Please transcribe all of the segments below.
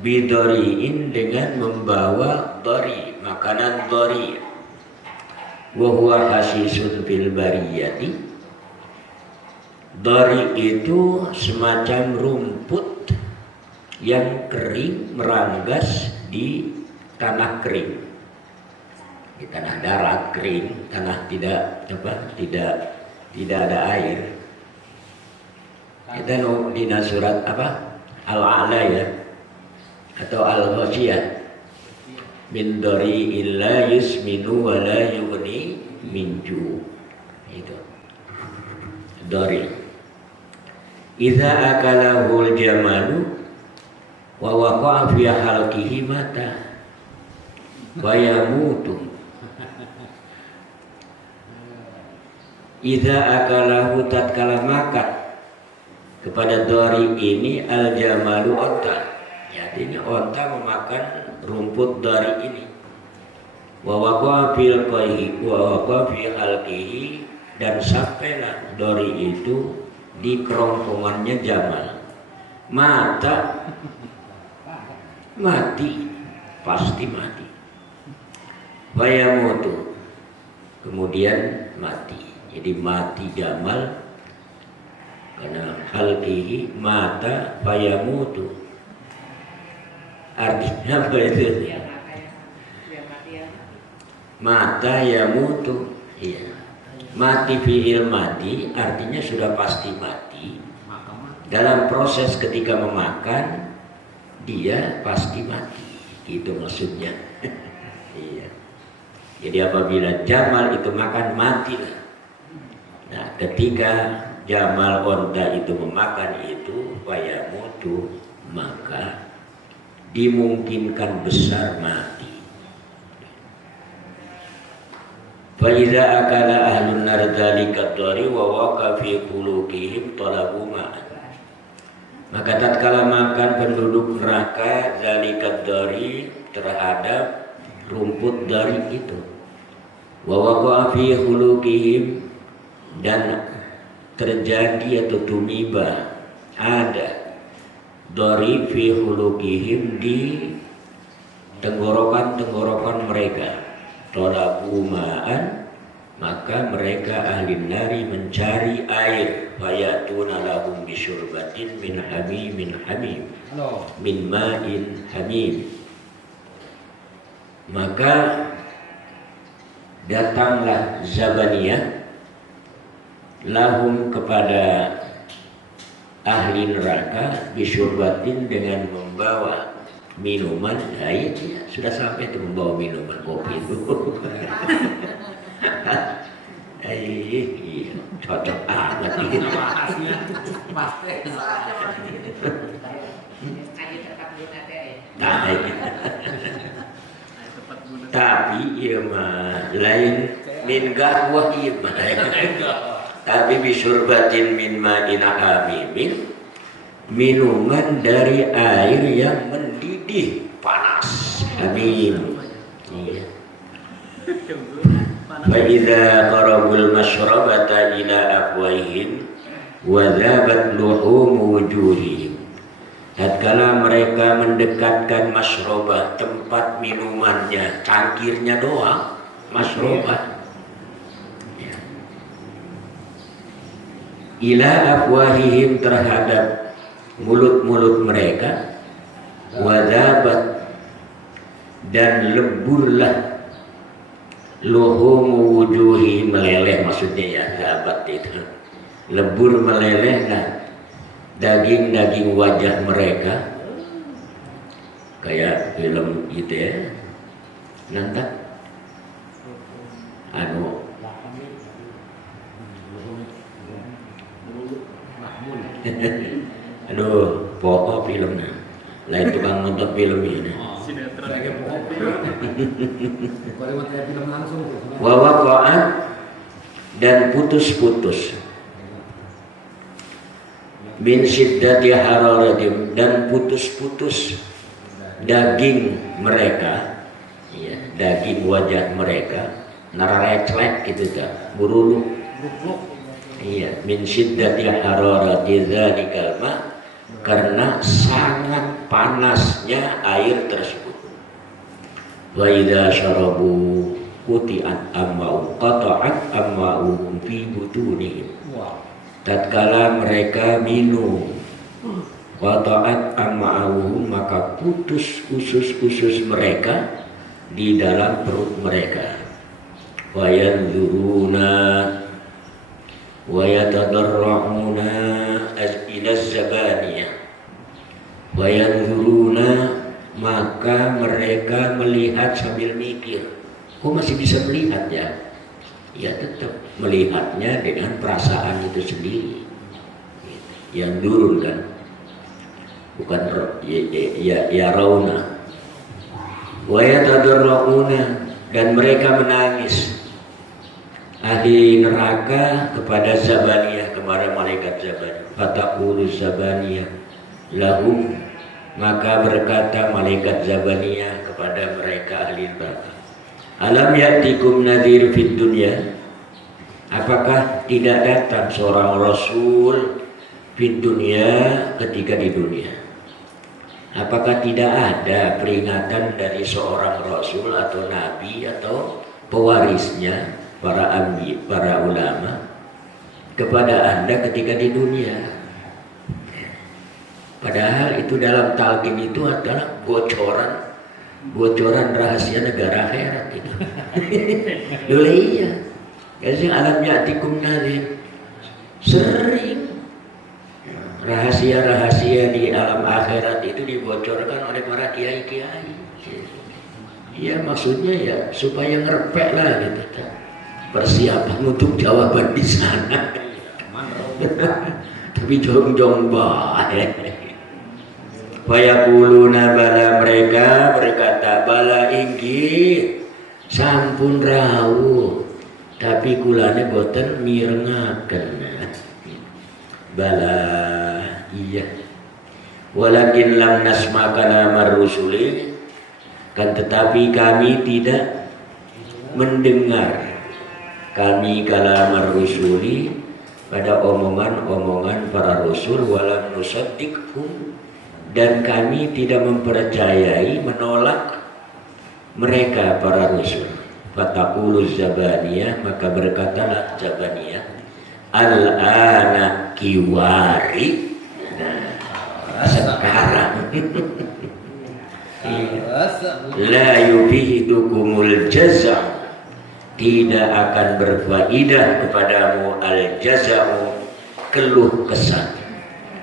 bidoriin dengan membawa dori, makanan dori. Wa huwa hasisun fil bariyati. Dori itu semacam rumput yang kering meranggas di tanah kering, di tanah darat kering, tanah tidak ada air. Kita di surat apa? Al-A'la ya, atau Al-Ghasyiyah. Min dori illa yusminu wa la yughni min ju'. Itu dori. Idza akalahu al-jamalu wa waqa'a fi halqihi mata wa yamutu. Idza akalahu tatkala makan kepada dori ini al-jamalu onta. Artinya onta memakan rumput dori ini. Wa waqa fil qayhi wa waqa fi halqihi, dan sampailah dori itu di kerongkongannya jamal. Mata mati, pasti mati. Wa yamutu, kemudian mati. Jadi mati jamal karena halqihi mata fayamutu. Artinya apa itu? Mata yamutu. Iya. Mati fi'il mati artinya sudah pasti mati. Dalam proses ketika memakan dia pasti mati. Itu maksudnya. Iya. Jadi apabila jamal itu makan matilah. Nah, ketika jamal onta itu memakan itu fayamutu, maka dimungkinkan besar mati. Fa idza akala ahlun nar dzalika dari wa waqa fi qulubihim talabu ma'an. Maka tatkala makan penduduk neraka dzalika dari terhadap rumput dari itu, wa waqa fi qulubihim, dan terjadi atau tumiba ada dari fi hulukihim di tenggorokan mereka, talabu ma'an, maka mereka ahli nari mencari air, fayatuna lahum bisyurbatin min hamimin hamim, min ma'in hamim. Maka datanglah Zabaniyah lahum kepada ahli neraka bisyurbatin dengan membawa minuman. Nah itu ya, sudah sampai itu membawa minuman kopi itu. Iya, cocok amat ini. Tapi iya mah lain min garwah iya mah. Tapi bisyurbatin min ma'in hamimin, minuman dari air yang mendidih panas, hamim. Iya. Fa idza qarabul masyrabata ila afwahihim wa dhabat luhum wujuhihim. Tatkala mereka mendekatkan masyrabah, tempat minumannya, cangkirnya doang, masyrabah, ila afwahihim terhadap mulut-mulut mereka, wadabat dan leburlah, luhum wujuhi meleleh, maksudnya ya sahabat itu, lebur melelehlah daging-daging wajah mereka, kayak film gitu ya, nanti aduh pokok filmnya lain tukang nonton film ini. Wawaqa'at, dan putus-putus, min syiddati hararatim, dan putus-putus daging mereka, ya, daging wajah mereka, narareclek gitu kan, burulu. Iya, min syiddati hararati dzalikal ma, karena sangat panasnya air tersebut. Wa idza syarabu quti'at qata'at amma'uhum fi butunihim. Tatkala mereka minum qata'at amma'uhum, maka putus usus-usus mereka di dalam perut mereka. Wa yanzuruna wa yatadarra'una ila zabaniyah. Wa yanzuruna, maka mereka melihat sambil mikir. Kok masih bisa melihat ya? Ya tetap melihatnya dengan perasaan itu sendiri. Yang turun kan, bukan ya rauna. Wa yatadarrauna, dan mereka menangis. Ahli neraka kepada Zabaniyah, kepada malaikat Zabaniyah. Fataqulu Zabaniyah lahum, maka berkata malaikat Zabaniyah kepada mereka ahli neraka, alam ya'tikum nadhir fid dunya, apakah tidak datang seorang rasul fid dunya, ketika di dunia? Apakah tidak ada peringatan dari seorang rasul atau nabi atau pewarisnya, para ulama kepada Anda ketika di dunia? Padahal itu dalam talqin itu adalah bocoran rahasia negara akhirat itu. Dulu iya. Kasih alam ya'tikum nadhir. Sering rahasia-rahasia di alam akhirat itu dibocorkan oleh para kiai-kiai. Ya maksudnya ya supaya ngerepek lah gitu. Persiapan untuk jawaban di sana. Tapi jong-jong bae. Fayaquluna, bala, mereka berkata, bala inggih sampun rawuh, tapi kulane boten mirengaken. Bala iya, walakin lam nasma kalamar rusuli, kan tetapi kami tidak mendengar kami kalamar rusuli, pada omongan-omongan para rasul, walam nusaddiqhum, dan kami tidak mempercayai, menolak mereka para rasul. Fataqulu Zabaniyah, maka berkatalah Zabaniyah, al-ana kiwari, sekarang la yufidukumul jaza', tidak akan berfaidah kepadamu al-jaza'u, keluh kesah,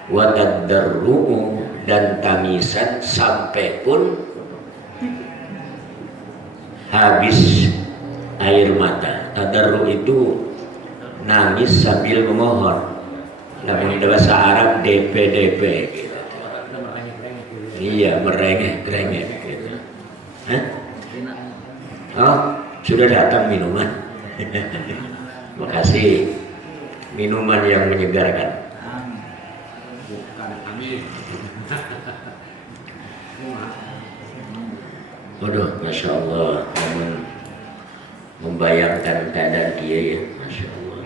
wa tadarru'u, dan tamisan, sampai pun habis air mata. Tadarru itu nangis sambil memohon. Namun bahasa Arab DP gitu. Iya, merengek-rengek gitu. Hah? Oh, sudah datang minuman. Makasih. Minuman yang menyegarkan. Waduh, Masya Allah, membayangkan keadaan dia ya, Masya Allah.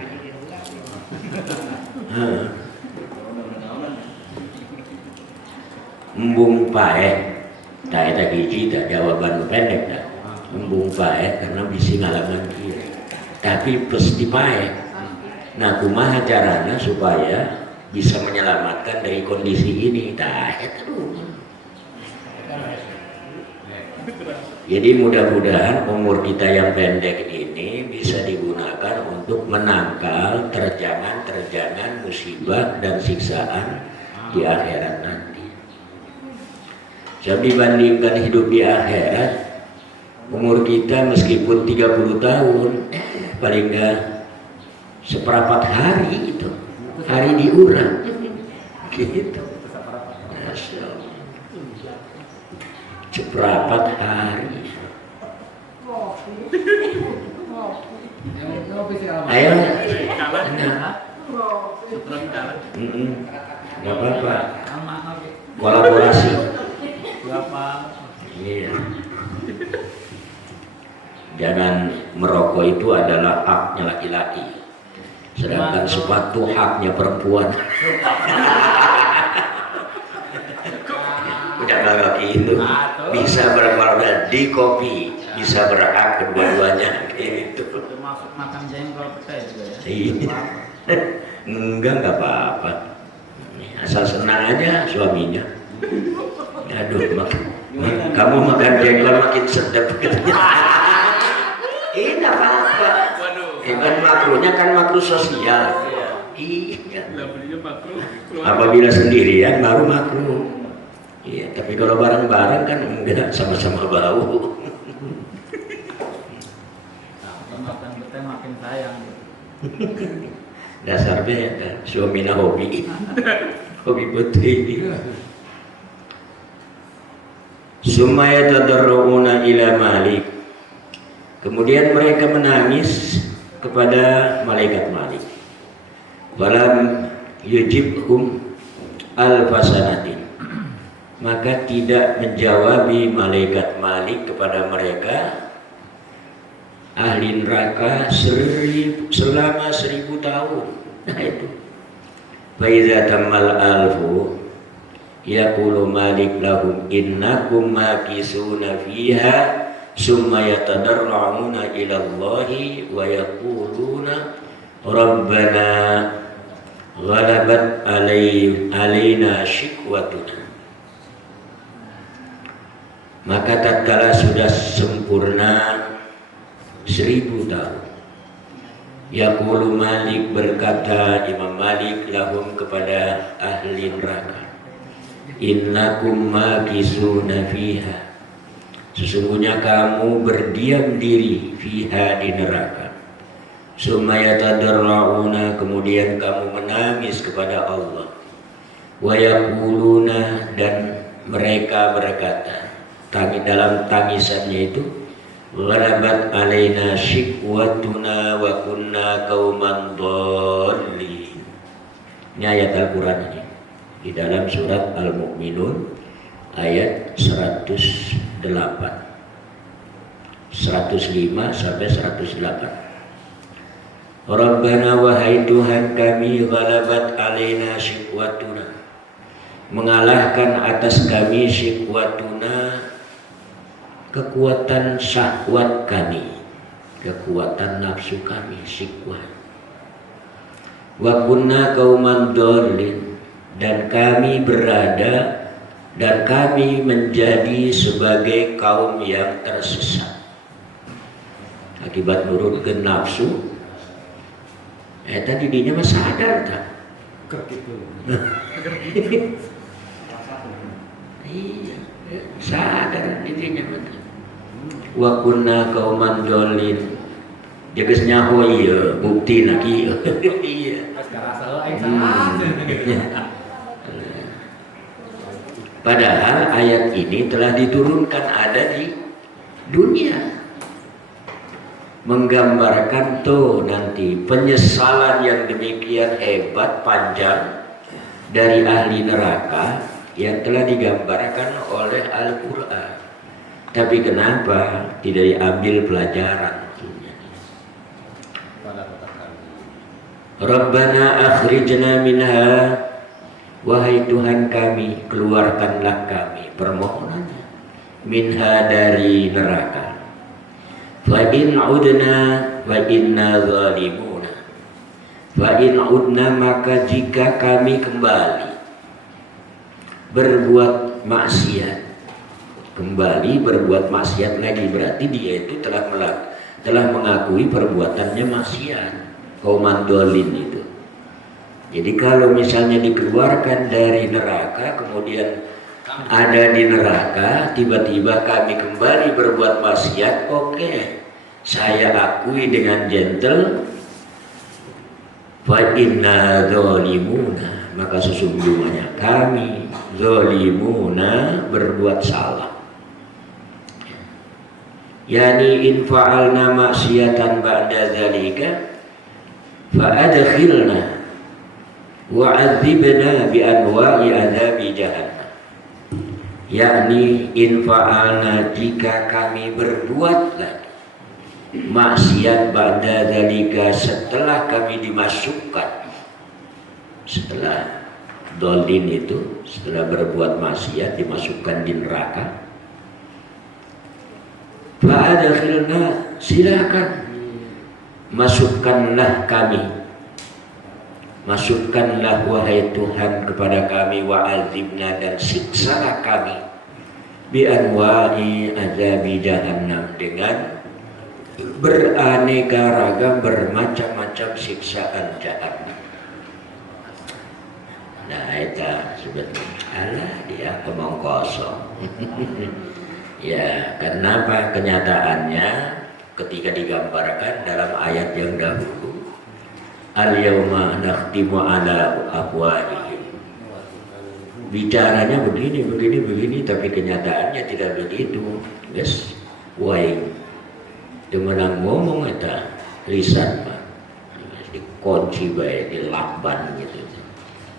Embung paeh, tak ada gizi, tak jawaban pendek tak. Embung paeh karena bisa ngalaman dia. Tapi pasti paeh. Nah, kumaha caranya supaya bisa menyelamatkan dari kondisi ini? Tak itu. Jadi mudah-mudahan umur kita yang pendek ini bisa digunakan untuk menangkal terjangan-terjangan musibah dan siksaan di akhirat nanti. Jadi dibandingkan hidup di akhirat, umur kita meskipun 30 tahun, paling enggak seperempat hari itu, hari diurang gitu. Masya Allah. Seperempat hari. Ayo, nggak apa-apa. Kolaborasi. Iya. Jangan merokok itu adalah haknya laki-laki, sedangkan sepatu haknya perempuan. Jangan gitu. Bisa berkorban di kopi, bisa berhak kedua-duanya gitu. Termasuk makan jengkol pete juga ya. Iya. Enggak apa-apa. Asal senang aja suaminya. Aduh, kamu makan jengkol makin sedap katanya. Ini apa-apa. Kan makruhnya kan makruh sosial. Iya. Apabila sendirian baru makruh. Iya, tapi kalau bareng-bareng kan enggak, sama-sama bau. Makan pete makin sayang. Dasarnya ya kan, suaminya hobi. Hobi putih. Sumaya tadarruuna ila Malik. Kemudian mereka menangis kepada malaikat Malik. Walam yujibhum al-fasanatin. Maka tidak menjawabi malaikat Malik kepada mereka ahli neraka selama 1000 tahun. Nah itu. Faiza tamal alfu yaqulu Malik lahum innakum makisuna fiha summa yatadarra'una ila Allahi wa yaquluna rabbana ghalabat alaina shikwatuna. Maka tatkala sudah sempurna 1000 tahun, yaqulu Malik, berkata Imam Malik lahum kepada ahli neraka, innakum makisuna fiha, sesungguhnya kamu berdiam diri fiha, di neraka. Summa yatadarrauna, kemudian kamu menangis kepada Allah. Wa yaquluna, dan mereka berkata, dalam tangisannya itu, ghalabat alaina shikwatuna wa kunna qauman dhalin. Ini ayat Al-Quran ini di dalam surat Al-Mu'minun ayat 108, 105 sampai 108. Rabbana, wahai Tuhan kami, ghalabat alaina shikwatuna, mengalahkan atas kami, shikwatuna, kekuatan syahwat kami, kekuatan nafsu kami, syahwat. Wa kunna qauman dhalin, dan kami berada dan kami menjadi sebagai kaum yang tersesat akibat nurutkeun nafsu. Tadi dinya mah sadar tak? Iya, sadar dinya mah. Wa kunna qauman dhalin, geus nyaho ieu buktina kieu. Iya. Padahal ayat ini telah diturunkan ada di dunia, menggambarkan tuh nanti penyesalan yang demikian hebat panjang dari ahli neraka yang telah digambarkan oleh Al-Quran. Tapi kenapa tidak diambil pelajaran? Rabbana akhrijna minha, wahai Tuhan kami, keluarkanlah kami, permohonannya, minha, dari neraka. Fa in udna fa inna zalimuna. Fa in udna, maka jika kami kembali berbuat maksiat, kembali berbuat maksiat lagi, berarti dia itu telah mengakui perbuatannya maksiat, qauman dhalin itu. Jadi kalau misalnya dikeluarkan dari neraka, kemudian ada di neraka, tiba-tiba kami kembali berbuat maksiat, oke, saya akui dengan gentle, fa inna zalimuna, maka sesungguhnya kami zalimuna, berbuat salah. Yani in fa'alna maksiatan ba'da zalika fa adkhilna wa adzibna bi anwa'i adzabi jahannam. Yakni in fa'alna, jika kami berbuat lagi maksiat ba'da zalika, setelah kami dimasukkan, setelah dolin itu setelah berbuat maksiat dimasukkan di neraka. Fa'adkhilna, silakan masukkanlah kami, masukkanlah wahai Tuhan kepada kami, wa'adzibna, dan siksalah kami, bi anwa'i azabi jahannam, dengan beraneka ragam bermacam-macam siksaan jahannam. Nah itu sebetulnya alah dia omong kosong. Ya, kenapa? Kenyataannya ketika digambarkan dalam ayat yang dahulu, al-yauma nakhtimu ala afwahihim, bicaranya begini, tapi kenyataannya tidak begitu. Guys, why? Demenang ngomong eta lisan mah dikunci bae, dilakban gitu.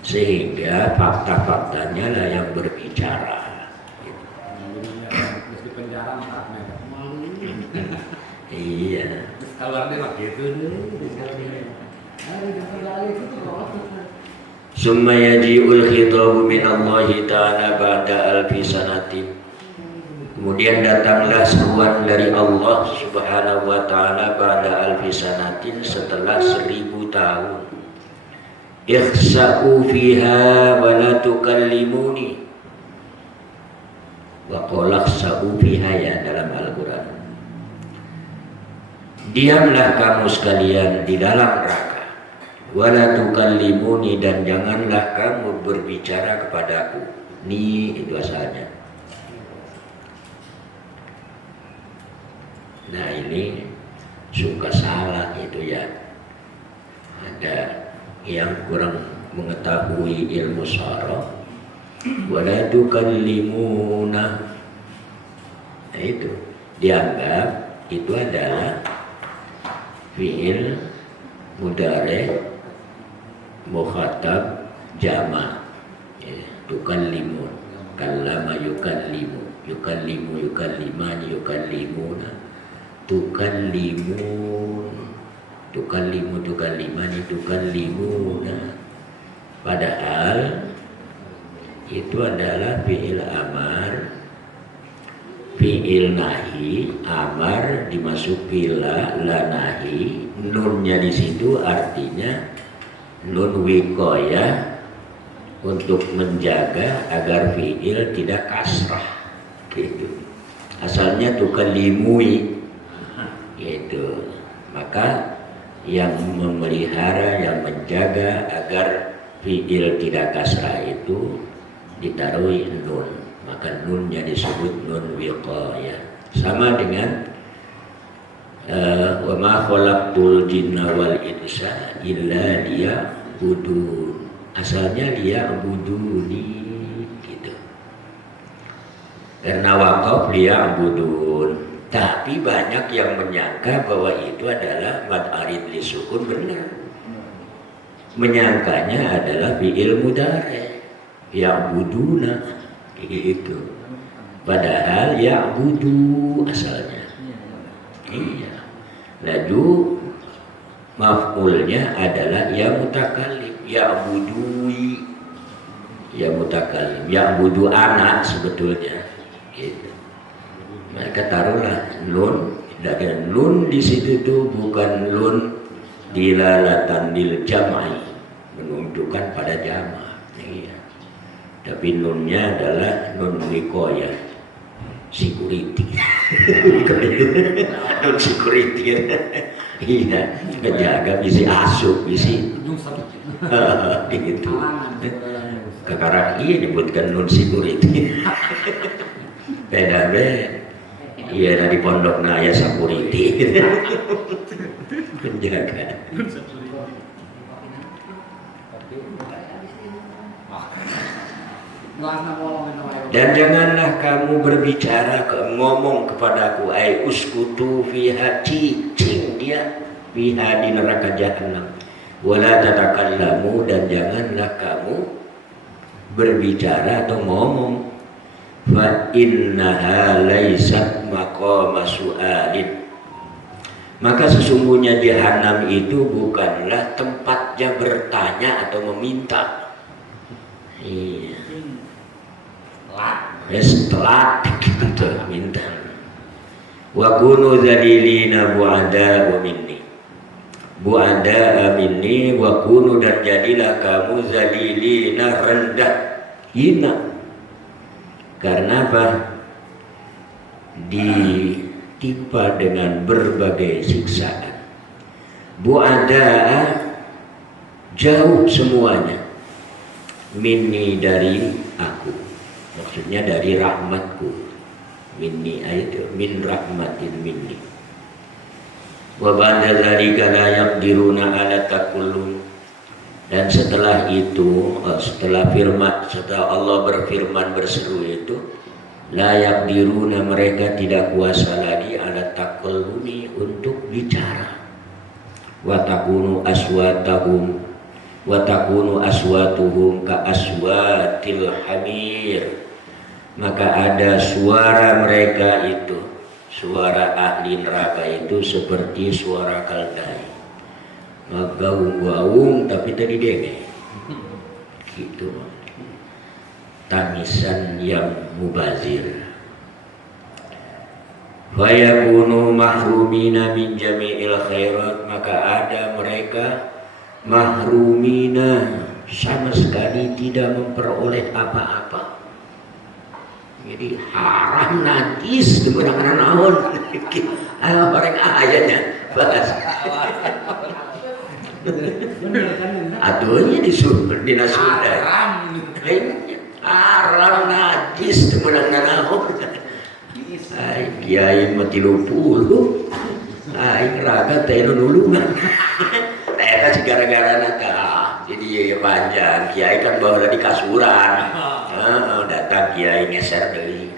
Sehingga fakta-faktanya lah yang berbicara. Iya. Kalau ada lagi itu Summa yaji'ul khitabu minallahi ta'ala ba'da alfi sanatin. Kemudian datanglah seruan dari Allah Subhanahu wa ta'ala ba'da alfi sanatin, setelah 1000 tahun. Ikhsa'u fiha wa la tukallimuni. Wa qala ikhsa'u fiha, ya, dalam Al-Quran. Diamlah kamu sekalian di dalam neraka, wala tukallimuni, dan janganlah kamu berbicara kepadaku. Ni itu asalnya. Nah ini suka salah itu ya. Ada yang kurang mengetahui ilmu sharaf. Wala tukallimuna. Nah itu dianggap itu adalah fi'il mudhari mukhatab jama', ya, tukallimun, kallama yukallimu, yukallimu, yukallimani, yukallimuna, tukallimun, tukallimu, tukallimani, tukallimuna. Padahal itu adalah fi'il amar, fi'il nahi, amar dimasuk la nahi, nunnya di situ artinya nun wikoyah, untuk menjaga agar fi'il tidak kasrah gitu. Asalnya tukallimui gitu. Maka yang memelihara, yang menjaga agar fi'il tidak kasrah itu ditaruh nun, maka nunnya disebut nun wiqayah. Sama dengan wa ma khalaqtul jinna wal insa illa liya'budun. Asalnya liya'buduni gitu. Karena waqaf liya'budun. Tapi banyak yang menyangka bahwa itu adalah mad arid li sukun, benar. Menyangkanya adalah fi'il mudhari, ya'buduna itu. Padahal ya'budu asalnya. Iya. Lalu maf'ulnya adalah ya mutakallim, ya'budui, ya mutakallim, ya'budu anak sebetulnya. Gitu. Maka taruhlah nun, dan nun di situ tuh bukan nun dilalatan lil jam'i, menunjukkan pada jama'. Iya. Tapi nunnya adalah nun wikoyah, security. Nun security. Iya, menjaga bisi asup, bisi gitu. Kekarang iya disebutkan nun security. Beda. Iya, di pondok naya security. Menjaga. Dan janganlah kamu berbicara, ngomong kepadaku, ai uskutu fiha, cicing dia fiha, di neraka jahannam. Wala tatakallamu, dan janganlah kamu berbicara atau ngomong. Fa innaha laysat maqama su'alin. Maka sesungguhnya jahannam itu bukanlah tempatnya bertanya atau meminta. Iya. Telat. Telat gitu minta. Wa kunu dzalilina bu'ada wa minni. Bu'ada minni wa kunu, dan jadilah kamu dzalilina, rendah, hina. Karena apa? Ditimpa dengan berbagai siksaan. Bu'ada, jauh semuanya. Minni, dari aku. Maksudnya dari rahmatku. Minni itu min rahmatin minni. Wa ba'da dzalika la yaqdiruna ala takullum. Dan setelah itu, setelah Allah berfirman berseru itu, la yaqdiruna, mereka tidak kuasa lagi ala takallumi, untuk bicara. Wa takunu aswatuhum ka aswatil hamir. Maka ada suara mereka itu, suara ahli neraka itu seperti suara keldai, gaung-gaung tapi tadi denge gitu, tangisan yang mubazir. Fayakunu mahrumina min jami'il khairat, maka ada mereka mahrumina, sama sekali tidak memperoleh apa-apa. Jadi haram, najis, kebenaran naon. Orang ayatnya bahas. Aduhnya disuruh dinasunda. Haram, najis, kebenaran naon. Kiai mati lupuluh. Raga teh nulungan. Kasih gara-gara naka. Jadi ya panjang. Kiai kan bawa di kasuran. Datang kiai ngeser deui.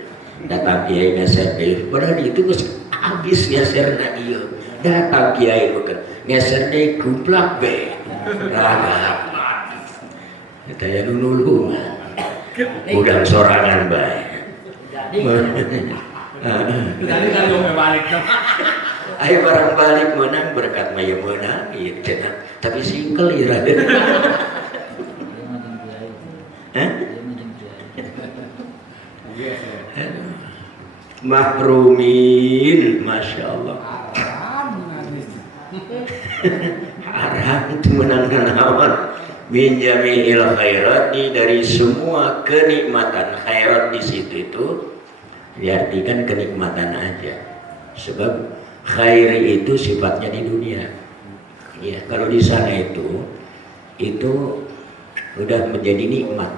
Padahal itu geus habis ngeserna ieu. Datang kiai bukan ngeser deui guplak be. Raga. Eta ya nulung. Udang sorangan bae. Tadi kalau balik. Ayo barang balik menang berkat maya menang ieu cenah. Tapi singkel ieu Raden. Mahrumin, masya Allah. Haram itu menangkan hawan. Min jami'il khairati, dari semua kenikmatan. Khairat di situ itu diartikan kenikmatan aja. Sebab khairi itu sifatnya di dunia. Ya, kalau di sana itu udah menjadi nikmat.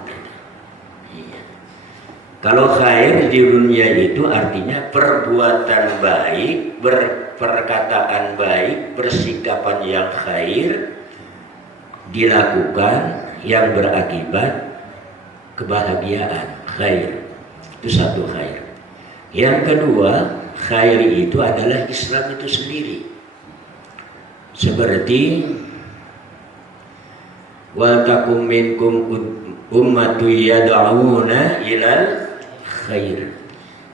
Kalau khair di dunia itu artinya perbuatan baik, perkataan baik, persikapan yang khair dilakukan yang berakibat kebahagiaan, khair. Itu satu khair. Yang kedua, khair itu adalah Islam itu sendiri. Seperti wa takum minkum ummatu yad'una ilal khair.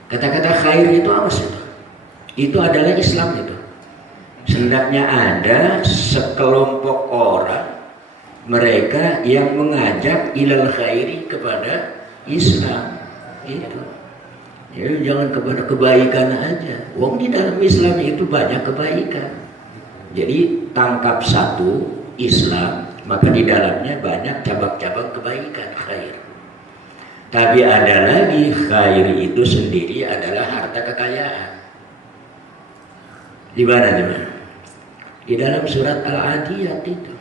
Kata-kata khair itu apa sih? Itu adalah Islam itu. Hendaknya ada sekelompok orang, mereka yang mengajak ilal khairi, kepada Islam itu. Ya, jangan kepada kebaikan aja. Wong di dalam Islam itu banyak kebaikan. Jadi tangkap satu Islam, maka di dalamnya banyak cabang-cabang kebaikan, khair. Tapi ada lagi, khair itu sendiri adalah harta kekayaan. Di mana? Di dalam surat Al-Adiyat itu.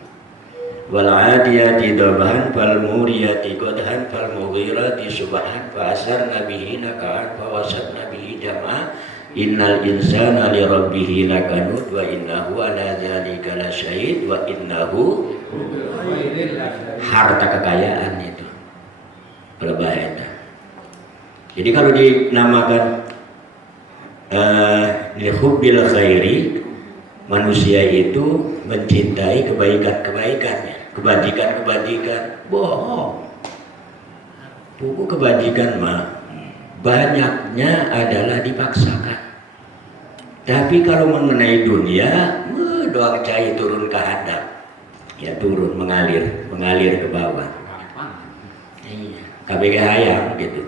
Wal adiyati dabhan fal muriyati qadhan fal mughirati subhan fa asarna bihi nakaan fa wasatna bihi jam'a innal insana li rabbih lakanud wa innahu ala dzalika lasyahid wa innahu, harta kekayaan itu berbahaya. Jadi kalau dinamakan lihubbil khairi, manusia itu mencintai kebaikan-kebaikannya, kebajikan-kebajikan. Bohong. Buku kebajikan mah banyaknya adalah dipaksakan. Tapi kalau mengenai dunia, doang cai turun ke hadap, ya turun, mengalir ke bawah. Iya. KBG hayam gitu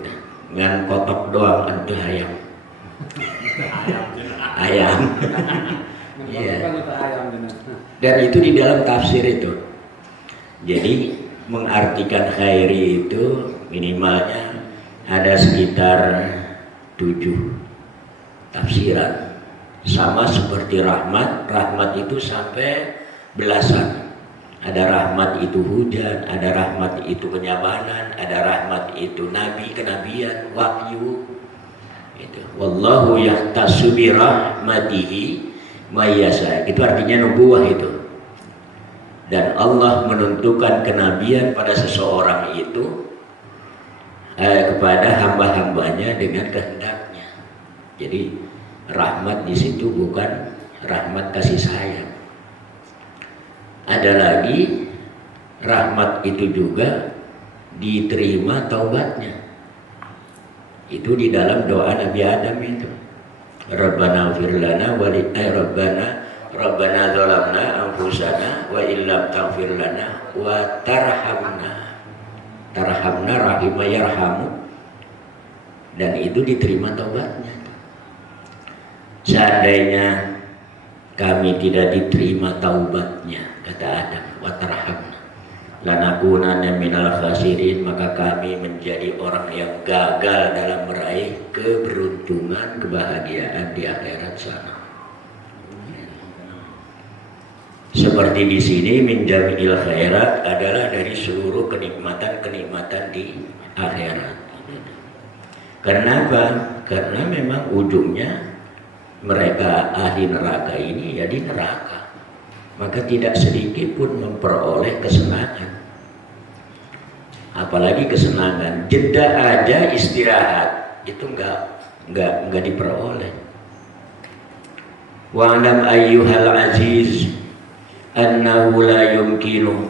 dengan kotok doang itu hayam ayam iya. Dan itu di dalam tafsir itu, jadi mengartikan khairi itu minimalnya ada sekitar 7 tafsiran. Sama seperti rahmat, rahmat itu sampai belasan. Ada rahmat itu hujan, ada rahmat itu kenyamanan, ada rahmat itu nabi, kenabian, wahyu. Itu. Wallahu yahtassu bi rahmatihi may yasha. Itu artinya nubuwah itu. Dan Allah menentukan kenabian pada seseorang itu kepada hamba-hambanya dengan kehendaknya. Jadi rahmat di situ bukan rahmat kasih sayang. Ada lagi rahmat itu juga diterima taubatnya. Itu di dalam doa Nabi Adam itu. Rabbana ighfir lana wa Rabbana zalamna anfusana wa illam taghfir lana wa tarhamna rahima yarhamu, dan itu diterima taubatnya. Seandainya kami tidak diterima taubatnya, kata Adam, wa tarhamna lanakunanna minal khasirin, maka kami menjadi orang yang gagal dalam meraih keberuntungan, kebahagiaan di akhirat sana. Seperti di sini min jami'il khairat adalah dari seluruh kenikmatan-kenikmatan di akhirat. Kenapa? Karena memang ujungnya mereka ahli neraka ini ya di neraka. Maka tidak sedikit pun memperoleh kesenangan. Apalagi kesenangan, jeda aja istirahat itu enggak diperoleh. Wa alam ayyuhal aziz annahu la yumkinu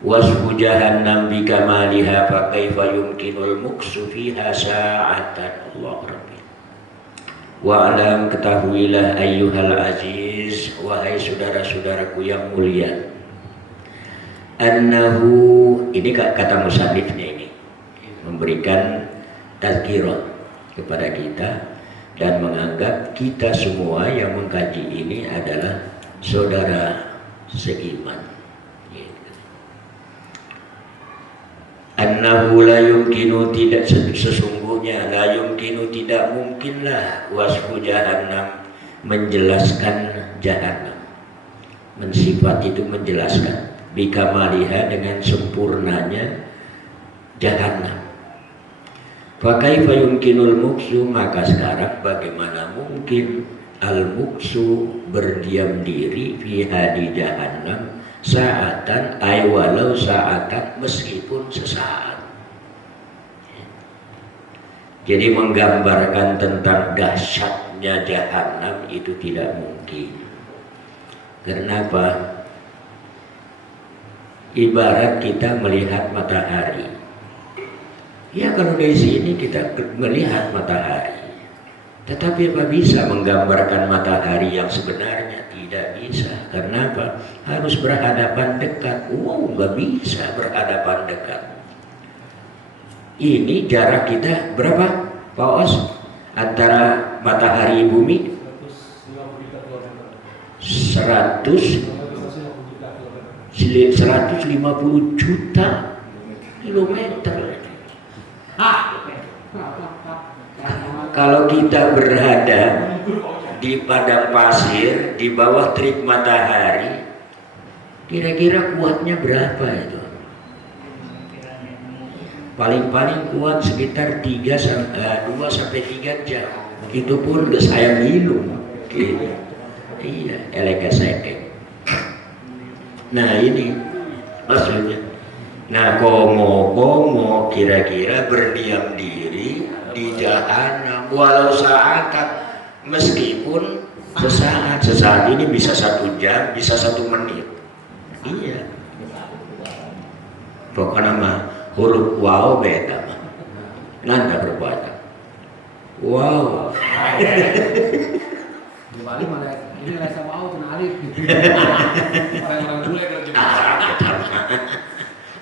wasfu jahannam bikamaliha fa kaifa yumkinul muksu fiha sa'atan. Allah Rabbi. Wa alam, ketahuilah ayyuhal aziz, wahai saudara-saudaraku yang mulia, annahu, ini kata musannifnya ini memberikan tazkirah kepada kita dan menganggap kita semua yang mengkaji ini adalah saudara seiman. Annahu la yumkinu, tidak sesungguhnya, la yumkinu tidak mungkinlah, wasfu jahannam menjelaskan jahannam, mensifat itu menjelaskan, bikamaliha dengan sempurnanya jahannam. Fa kaifa yumkinul muksu, maka sekarang bagaimana mungkin al-muksu berdiam diri fiha di jahannam saatan ay walau saatan, meskipun sesaat. Jadi menggambarkan tentang dahsyatnya jahannam itu tidak mungkin. Kenapa? Ibarat kita melihat matahari. Ya kalau dari sini kita melihat matahari, tetapi apa bisa menggambarkan matahari yang sebenarnya? Tidak bisa. Karena apa? Harus berhadapan dekat. Wow, nggak bisa berhadapan dekat. Ini jarak kita berapa, Pak Os? Antara matahari bumi? 150 juta kilometer. Kalau kita berada di padang pasir di bawah terik matahari, kira-kira kuatnya berapa itu? Paling-paling kuat sekitar 2-3 jam. Itu pun udah saya minum. Iya, eleke-seke. Nah ini maksudnya. Nah komo kira-kira berdiam diri di jahannam walau saatan, meskipun sesaat ini bisa 1 jam, bisa 1 menit. Iya. Pokoknya mah huruf wow beda mah. Nanda berbuat. Wow. Di Bali mana ini rasa wow kena arif. Orang-orang bule kalau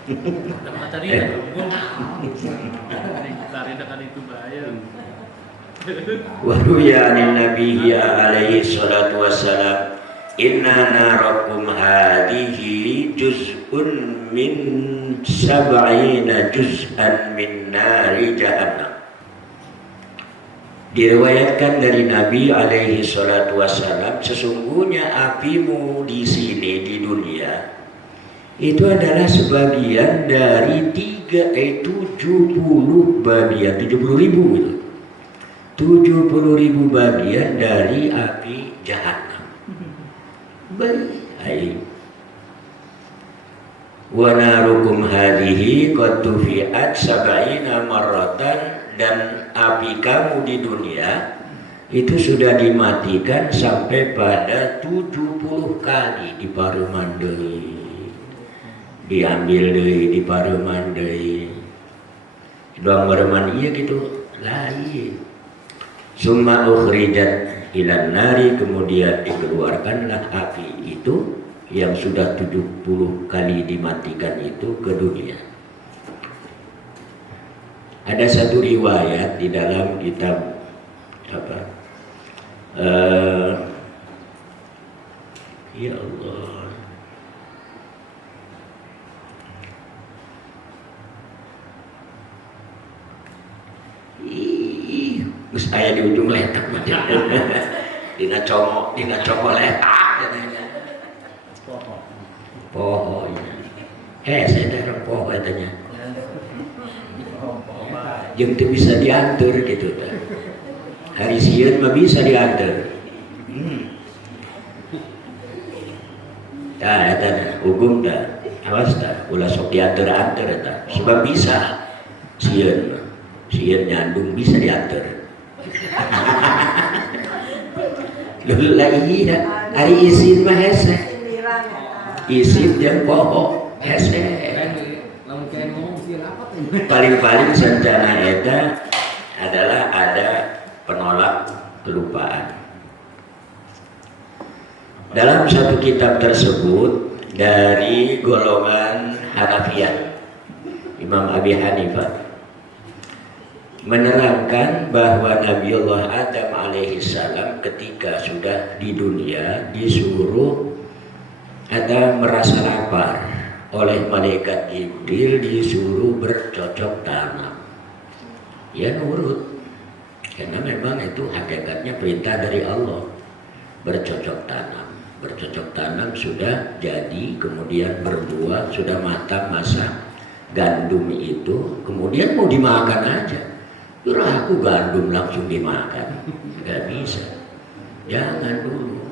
Dapat tadi ya, karena kan itu bahaya. Waruya anin nabiyyi alaihi salatu wassalam, inna narakum hadhihi juz'un min sab'ina juz'an min nari jahannam. Diriwayatkan dari Nabi alaihi salatu wassalam, sesungguhnya apimu di sini di dunia itu adalah sebagian dari 70 bagian, 70.000 itu. 70.000 bagian dari api jahannam. Baik. Wa narukum hadhihi qad tufi'at sab'ina marratan, dan api kamu di dunia itu sudah dimatikan sampai pada 70 kali di pareman deui. Diambil deui di pareman deui. Doang pareman ieu gitu lain. Summa ukhrijat ilan nari, kemudian dikeluarkanlah api itu yang sudah 70 kali dimatikan itu ke dunia. Ada satu riwayat di dalam kitab ya Allah, terus saya di ujung letak dina comok letak katanya. Poho saya darah poho katanya. Jeung teu bisa diantur gitu tah. Hari sieun mah bisa diantur. Tah eta hukum tah. Awas tah, ulah sok diantur-antur eta. Sebab bisa sieun nyandung bisa diantur. Lah iya, hari isin mah hese. Isin jeung poho hese. Paling-paling rencana eta adalah ada penolak kelupaan. Dalam satu kitab tersebut dari golongan Hanafiyah, Imam Abi Hanifah menerangkan bahwa Nabiullah Adam alaihi salam ketika sudah di dunia disuruh ada merasa lapar oleh malaikat Jibril, disuruh bercocok tanam. Ya nurut, karena memang itu hakikatnya perintah dari Allah. Bercocok tanam sudah jadi, kemudian berbuah, sudah matang masa gandum itu, kemudian mau dimakan aja. Aku gandum langsung dimakan, nggak bisa. Jangan dulu,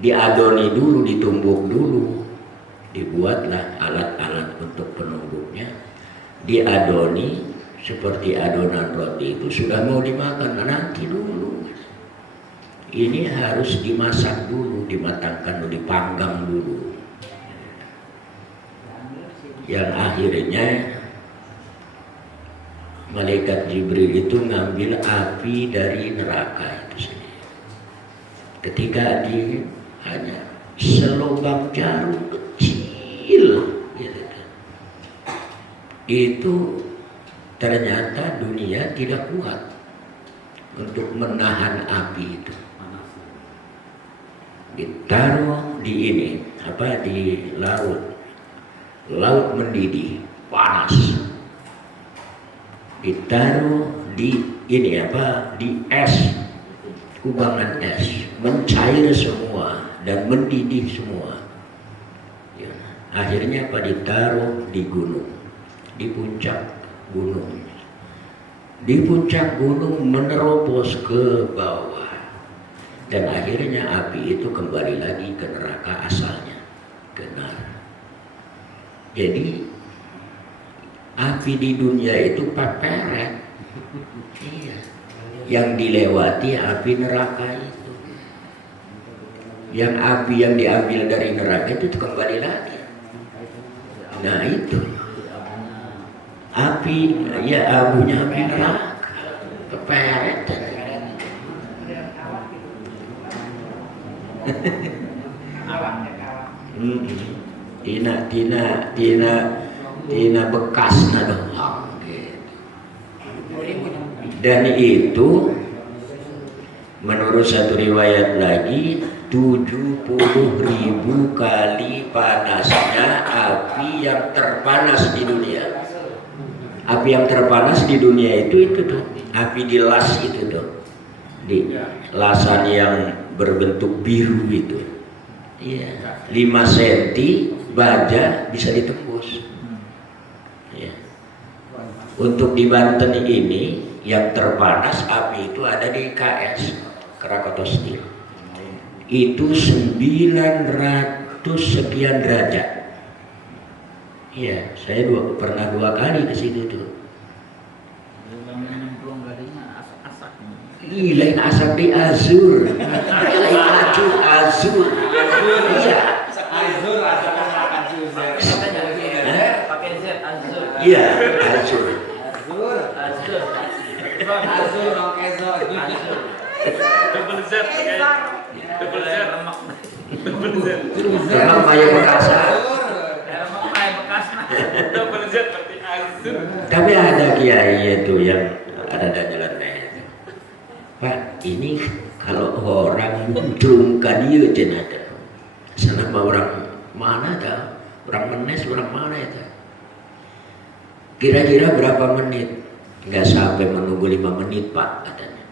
diadoni dulu, ditumbuk dulu, dibuatlah alat-alat untuk penumbuknya, diadoni seperti adonan roti itu. Sudah mau dimakan, nanti dulu. Ini harus dimasak dulu, dimatangkan dulu, dipanggang dulu. Yang akhirnya malaikat Jibril itu ngambil api dari neraka itu sendiri. Ketika hanya selubang jarum kecil gitu, itu ternyata dunia tidak kuat untuk menahan api itu. Ditaruh di laut mendidih panas, ditaruh di es, kubangan es, mencair semua dan mendidih semua. Ya, akhirnya ditaruh di gunung, di puncak gunung. Di puncak gunung menerobos ke bawah, dan akhirnya api itu kembali lagi ke neraka asalnya, ke neraka. Jadi api di dunia itu peperet. Iya. Yang dilewati api neraka itu. Yang api yang diambil dari neraka itu kembali lagi. Nah itu. Api, ya abunya api neraka. Peperet. tina bekasna doang gitu. Dan itu menurut satu riwayat lagi 70.000 kali panasnya api yang terpanas di dunia. Api yang terpanas di dunia itu tuh, api di las itu tuh, di lasan yang berbentuk biru itu. Iya, 5 cm baja bisa ditembus. Ya. Untuk di Banten ini yang terpanas api itu ada di KS Krakatau Steel. Itu 900 sekian derajat. Iya, saya pernah 2 kali ke situ tuh. Lain asap di azur, lain acur azur. Iya. Azur, Pakai Z azur. Iya, azur. Azur, Azur. Azur, oke Azur. Double Z pakai double Z lemak. Double Z. Memang Maya Bekasa. Lemak kayak bekas nah. Double Z seperti azur. Tapi ada kiai itu yang ada nyeleneh. Pak, ini kalau orang muncungkan dia jenazah. Sana mah orang mana dah? Orang Menes, orang mana itu? Kira-kira berapa menit? Nggak sampai menunggu 5 menit Pak katanya.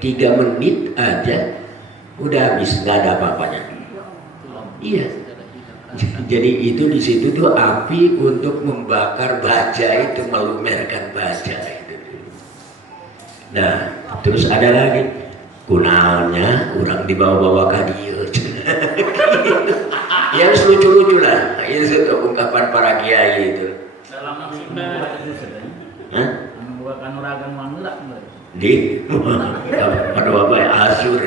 3 menit aja udah habis, nggak ada apa-apanya. Iya. Jadi itu di situ tuh api untuk membakar baja itu, melumerkan baja itu. Nah, terus ada lagi kunalnya orang dibawa-bawa ke dia. Yang lucu-lucu lah, itu ungkapan para kiai itu. Dalam Sunda. Hah? Membuat kanuragan manula. Di pada bapak ya asur.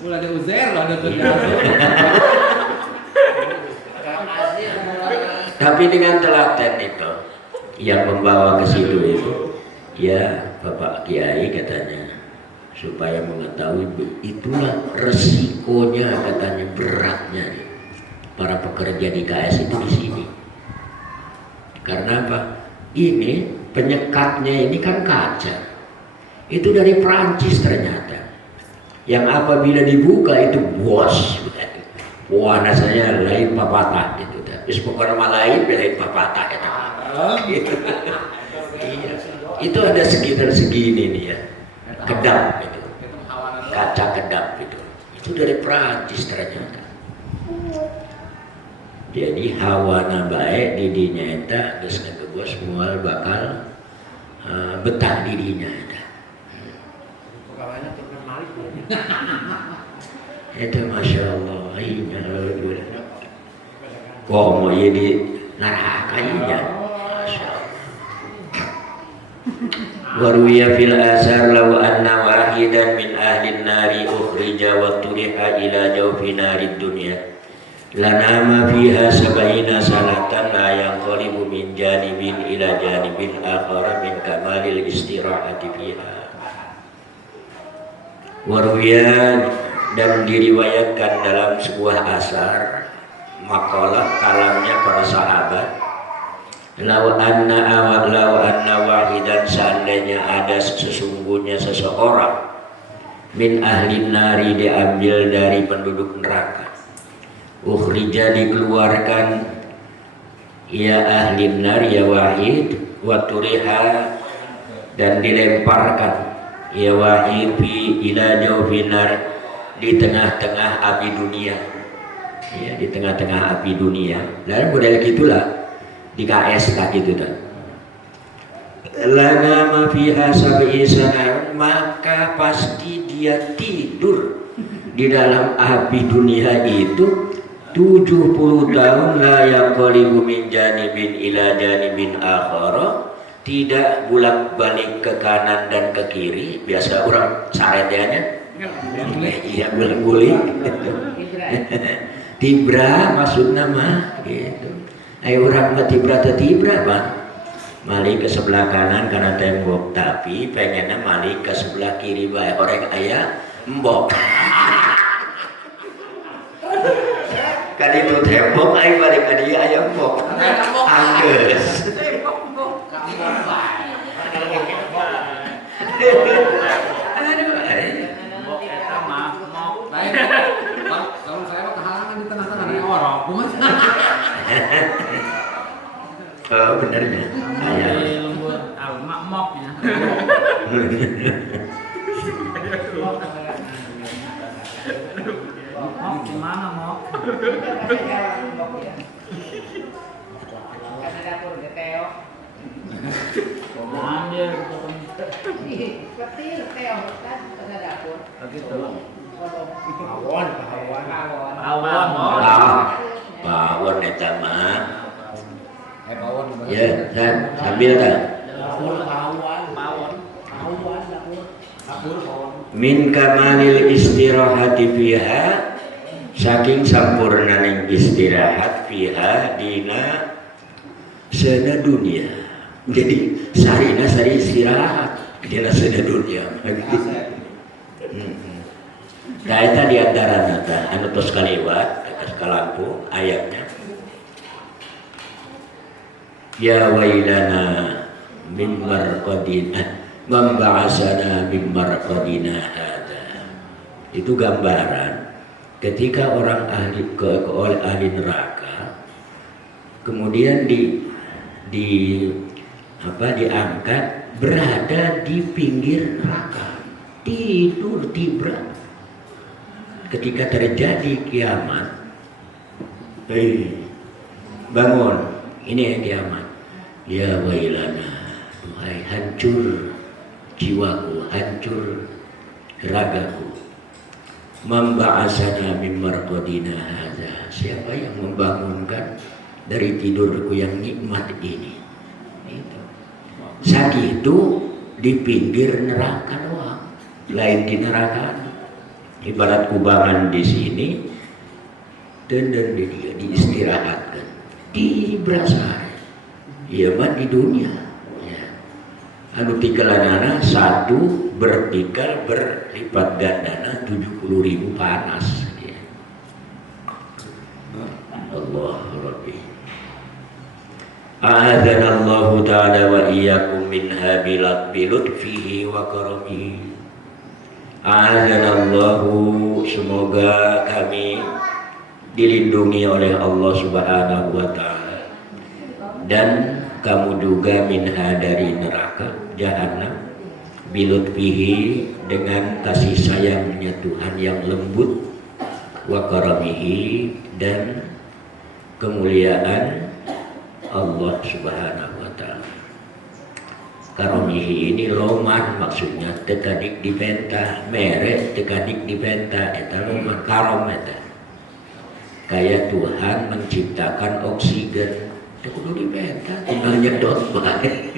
Mulai ada Uzair, ada Azur. Tapi dengan telaten itu yang membawa ke situ itu, ya Bapak Kiai katanya, supaya mengetahui itulah resikonya katanya, beratnya para pekerja di KS itu di sini. Karena apa? Ini penyekatnya ini kan kaca. Itu dari Prancis ternyata. Yang apabila dibuka itu bos. Warna saya lain papatah gitu. Terus pokoknya lain lain papatah ya. Gitu. Iya. Itu ada sekitar segini nih ya. Kedap itu. Kaca kedap itu. Itu dari Prancis ternyata. Jadi hawana baik didinya eta geus ngebos moal bakal betah didinya eta. Pegawainya turun malik. Eta masya Allah, iya lalu komo ieu di neraka ieu. Masya Allah. Waruya fil asar law anna wahidan min ahlin nari ukhrija wa turiha ila jawfi narid dunya lanama fiha sabaina salatan la yanqalibu min janibin ila janibin akhara min kamalil istirahati fiha. Waruya, dan diriwayatkan dalam sebuah asar makalah kalamnya para sahabat, law anna wahidan, seandainya ada sesungguhnya seseorang min ahli nari, diambil dari penduduk neraka, ukhrija, dikeluarkan, ya ahli nari ya wahid, wa turiha, dan dilemparkan, ya wahid fi ila jawfinar, di tengah-tengah api dunia, ya di tengah-tengah api dunia. Dan model gitulah di KS gitu kan. Lana ma fiha sab'i sana, maka pasti dia tidur di dalam api dunia itu 70 tahun, la yaqalibu min janibin ila janibin akhara, tidak bolak-balik ke kanan dan ke kiri. Biasa orang saredeannya iya bolak-balik tibra maksudnya mah gitu. Ayo orang mah tibra bang, malik ke sebelah kanan karena tembok, tapi pengennya malik ke sebelah kiri bae orang ayah embok. Kan itu teh tembok aing balik ka dieu aya embok. Anggeus. Mbok eta mah mok. Lain. Kalau saya mah kehalangan di tengah-tengah nih orang. Kumaha? Oh, benernya. Aya. Lembut mak moknya. Mok gimana mok? Anjir, begitu. Pawon, pawon. Awon mok. Pawon eta mah. Pawon. Ya, sambil ta. Pawon. Min kamalil istirahati fiha, saking sampurnaning istirahat fiha dina seuna dunia. Jadi sarina sari istirahat dina seuna dunia. Nah, eta di antarana tah anu tos kalewat tos kalangkung ayatnya. Ya wailana min marqadina man ba'asana min marqadina hada. Itu gambaran ketika orang ahli oleh ahli neraka kemudian diangkat berada di pinggir neraka, tidur tibra. Ketika terjadi kiamat, bangun, ini yang kiamat. Ya wailana, duhai hancur jiwaku, hancur ragaku. Memba'asana min marqadina hadza. Siapa yang membangunkan dari tidurku yang nikmat ini? Itu. Sakitu di pinggir neraka doang, lain di neraka. Ibarat kubangan di sini, dan di dia diistirahatkan, diberasai. Iya mah di dunia. Ya. Anu tikelanana satu bertikal berlipat gandana 70.000 panas. Ya. Allah Rabbi. A'adzanallahu ta'ala wa iyyakum minha bilutfihi wa karamihi. A'adzanallahu, semoga kami dilindungi oleh Allah Subhanahu wa taala dan kamu juga minha dari neraka jahanam bilutfihi dengan kasih sayangnya Tuhan yang lembut wa karamihi dan kemuliaan Allah Subhanahu wa taala. Karamihi ini loman maksudnya tekadik dibentah, mere tekadik dibentah, eta loman karom eta. Kayak Tuhan menciptakan oksigen, teu kudu dibentah, tinggal nyedot bae.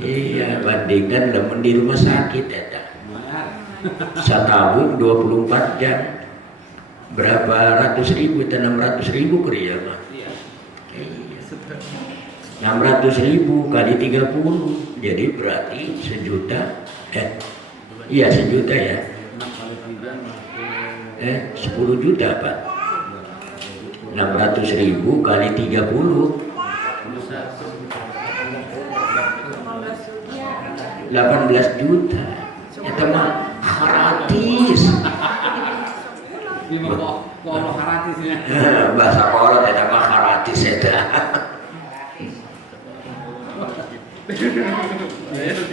Iya, bandingkan lamun di rumah sakit eta. Satabung 24 jam. Berapa ratus ribu, itu 600.000 kriya mah. 600.000 kali 30 jadi berarti sejuta. Iya sejuta ya. 10 juta Pak. 600.000 kali 30 18 juta. Itu mah gratis. Kolot haratis ya. Bahasa kolot itu mah gratis itu.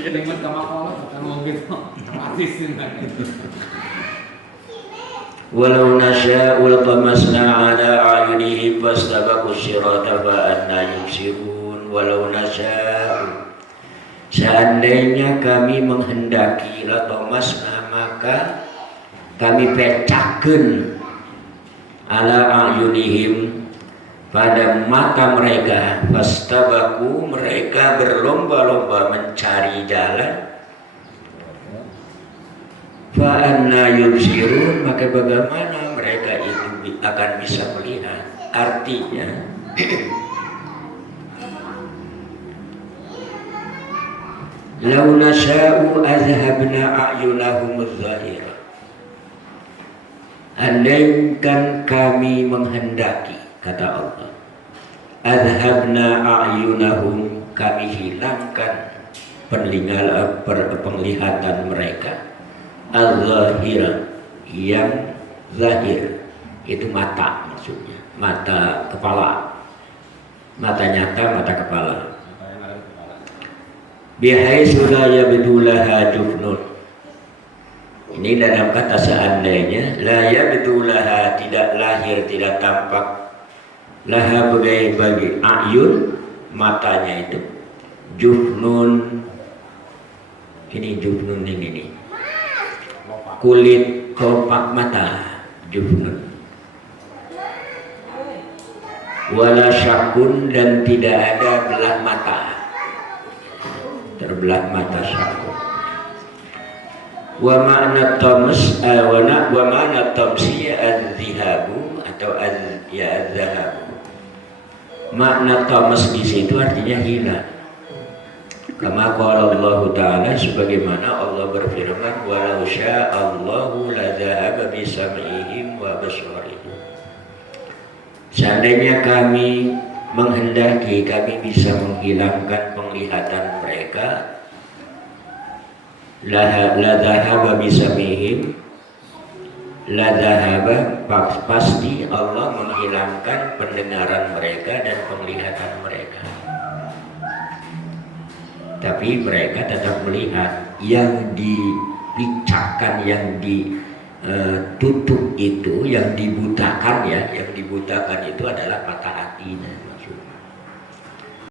Dengan sama kolot bukan mobil haratis ini. Walau nasya'u tamasna ala a'yunihim fastabaqu sirata fa anna yubsirun. Walau nasya'u, seandainya kami menghendaki la tamasna, maka kami pecahkan ala a'yunihim, pada mata mereka, fastabaku, mereka berlomba-lomba mencari jalan, fa anna yubsirun, maka bagaimana mereka itu akan bisa melihat. Artinya lau nasya'u azhabna a'yunahum adh-dhahira. andaikan kami menghendaki, kata Allah, adhabna a'yunahum, kami hilangkan penglihatan mereka, al-zahira, yang zahir, itu mata maksudnya, mata kepala, mata nyata, mata kepala. Bihaitsu la yabdulaha jufnun. Ini dalam kata seandainya, la yabdulaha, tidak lahir, tidak tampak, laha bagi ayun, matanya itu, jufnun, ini jufnun ini kulit kelopak mata, jufnun. Wala syakun, dan tidak ada belah mata, terbelah mata syakun. Wa ma'na tams wa ma'na tamsi az-zihabu, atau az-zahabu. Makna tamas di situ artinya hilang. Kama qala Allah Ta'ala, sebagaimana Allah berfirman, walau sya'allahu la dhahaba bi sam'ihim wa basarihim. Seandainya kami menghendaki, kami bisa menghilangkan penglihatan mereka, la dhahaba bi sam'ihim, la dhahaba, pasti Allah menghilangkan pendengaran mereka dan penglihatan mereka. Tapi mereka tetap melihat. Yang dipicakkan, yang ditutup itu, yang dibutakan ya, yang dibutakan itu adalah mata hatinya.